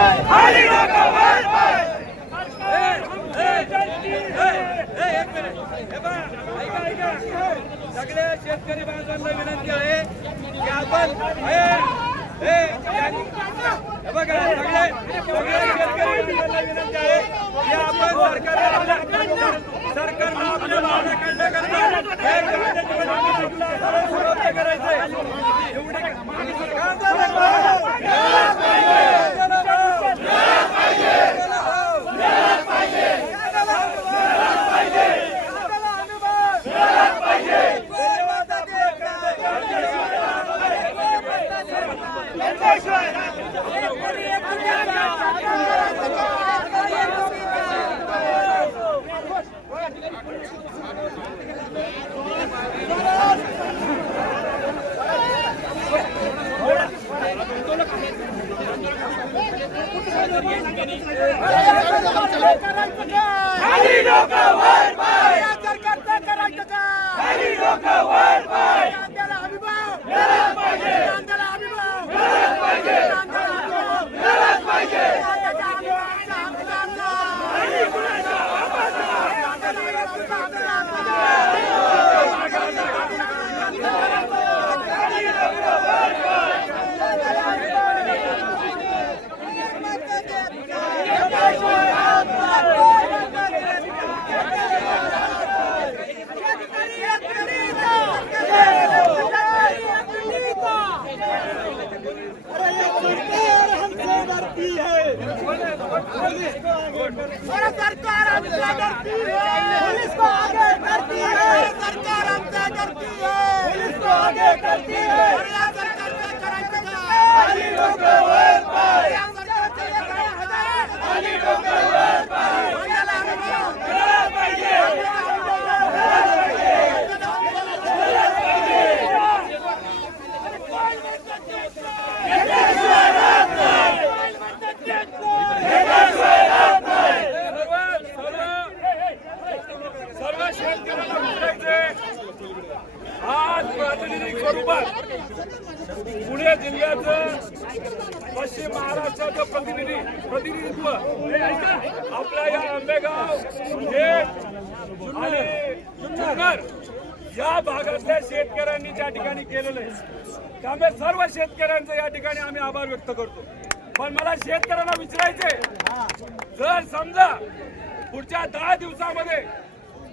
खाली डोकं वर पाय. सगळ्या शेतकरी बांधवांना विनंती आहे की आपण बघा सगळे शेतकरी बांधवांना विनंती आहे की आपण सरकारला आपल्या भावना काढण्याकरता समाप्त करायचंय. खाली डोकं वर पाय. सरकारचं करायचं का? खाली डोकं वर पाय. कांद्याला हमीभाव मिळालाच पाहिजे. कांद्याला हमीभाव मिळालाच पाहिजे. कांद्याला हमीभाव मिळालाच पाहिजे. कांद्याचा हमीभावचा हक्क आमचा. आणि कुणाचा आवाजा. कांद्याला हमीभावचा हक्क आमचा. खाली डोकं वर पाय. सरकार हमसे डरती है. पुलिस को आगे करती है. सरकार हमसे डरती है. पुलिस को आगे करती है. या सरकारचं करायचं का? खाली डोकं वर पाय. या सरकारचं हे काय हजार. खाली डोकं वर पाय. कांद्याला हमीभाव मिळाला पाहिजे. कांद्याला हमीभाव मिळाला पाहिजे. आज प्रातिनिधिक स्वरूपात पुणे जिल्ह्याचं पश्चिम महाराष्ट्राचं प्रतिनिधित्व आपल्या या आंबेगाव खेड आणि जुन्नर या भागातल्या शेतकऱ्यांनी त्या ठिकाणी केलेलं आहे. त्यामुळे सर्व शेतकऱ्यांचं या ठिकाणी आम्ही आभार व्यक्त करतो. पण मला शेतकऱ्यांना विचारायचे, जर समजा पुढच्या 10 दिवसामध्ये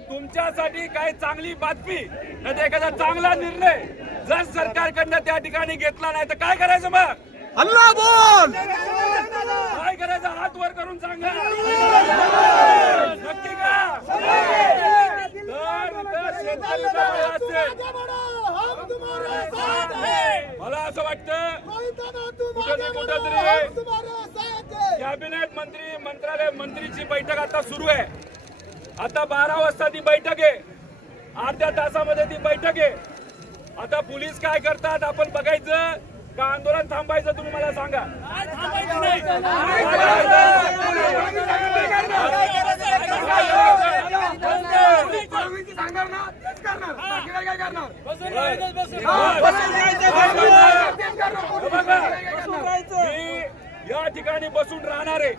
तुमच्यासाठी काही चांगली बातमी नाही एखादा चांगला निर्णय जर सरकारकडनं त्या ठिकाणी घेतला नाही तर काय करायचं? मग अल्लाह बोल. काय करायचं? हात वर करून सांगा. नक्की का? मला असं वाटतं कुठेतरी कॅबिनेट मंत्रालय मंत्रीची बैठक आता सुरू आहे. आता 12 वाजता ती बैठक आहे. अर्ध्या तासामध्ये ती बैठक आहे. आता पोलीस काय करतात आपण बघायचं का आंदोलन थांबायचं? तुम्ही मला सांगा. या ठिकाणी बसून राहणार आहे.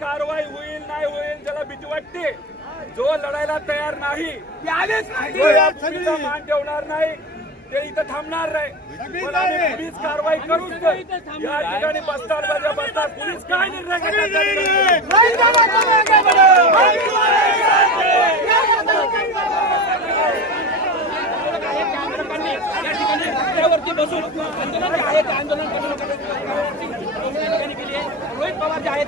कारवाई होईल नाही होईल त्याला भीती वाटते. जो लढायला तयार नाही मान ठेवणार नाही ते इथं थांबणार नाही. पण आम्ही पोलीस कारवाई करूच या ठिकाणी बसतात पोलीस काय निर्णय बसून आंदोलन रोहित पवार जे आहेत